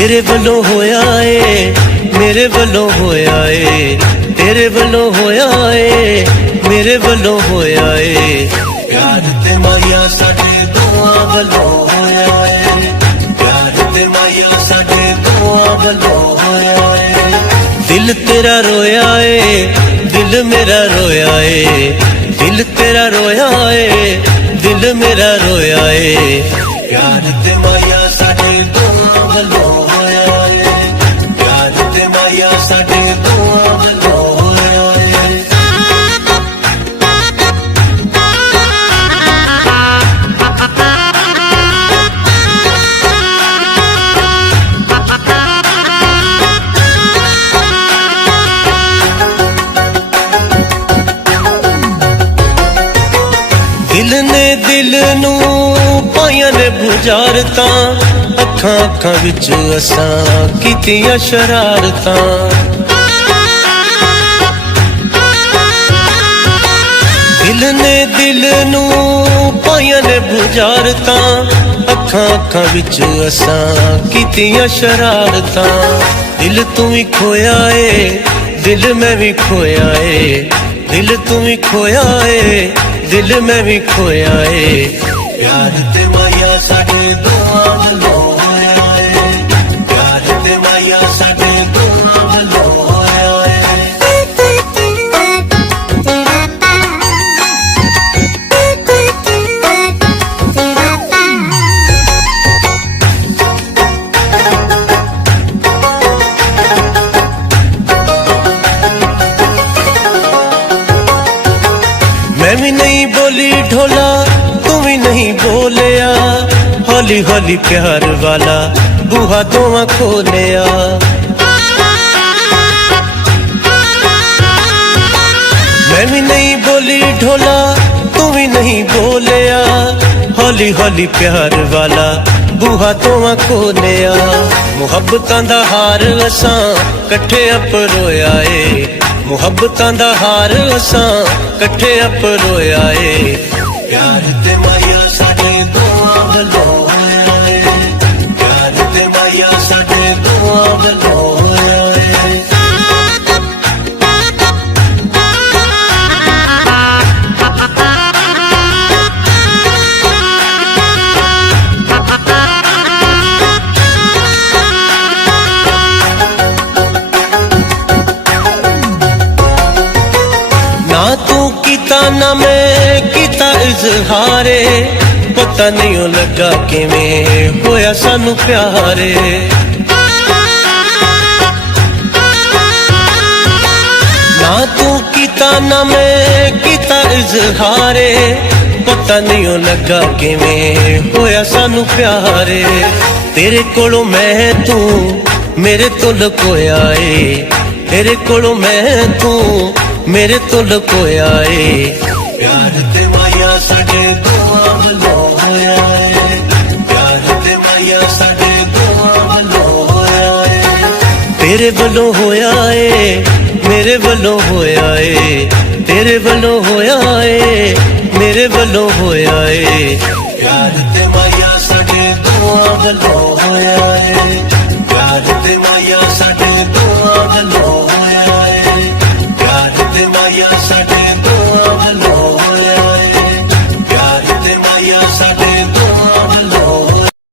तेरे वल्लों होया ए मेरे वल्लों होया ए, तेरे वल्लों होया ए मेरे वल्लों होया ए। प्यार ते माया साडे दोआं वल्लों होया ए, प्यार ते माया साडे दोआं वल्लों होया ए। दिल तेरा रोया ए दिल मेरा रोया ए, दिल तेरा रोया ए दिल मेरा रोया ए। प्यार ते माया साडे दोआं वल्लों होया ए, प्यार ते माया साडे दोआं वल्लों होया ए। दिल ने दिल नू पाइयां ने बुझारतां, अखां अखां विच असां कीतियां शरारतां। दिल ने दिल नू पाइयां ने बुझारतां, अखां अखां विच असां कीतियां शरारतां। दिल तू भी खोया ए दिल मैं भी खोया ए, दिल तू भी खोया ए दिल मैं भी खोया ए। प्यार ते माया साडे दोआं वल्लों होया ए, प्यार ते माया साडे दोआं वल्लों होया ए। मैं भी नहीं बोली ढोला तू भी नहीं बोलिया, हौली हौली प्यार वाला बूहा दोवां खोलिया। मैं भी नहीं बोली ढोला तू भी नहीं बोलिया, हौली हौली प्यार वाला बूहा दोवां खोलिया। मुहब्बतां दा हार असां कट्ठे अपरोया ए, मुहब्बतां दा हार असां कट्ठे अपरोया ए। प्यार ते माया साडे दोआं वल्लों होया ए, प्यार ते माया साडे दोआं वल्लों होया ए। ना तू कीता ना मैं कीता इजहारे, पता नहीं ओ लगा किवें होया सानू प्यारे। ना तू कीता ना मैं कीता इजहारे, पता नहीं ओ लगा किवें होया सानू प्यारे। तेरे कोलों मैं तू मेरे तो लकोया ए, तेरे कोलों मैं तू मेरे तो लकोया ए। प्यार ते माया साडे दोआं वल्लों होया ए, प्यार ते माया साडे दोआं वल्लों होया ए। तेरे वल्लों होया ए मेरे वल्लों होया ए, तेरे वल्लों होया ए मेरे वल्लों होया ए। प्यार ते माया साडे दोआं वल्लों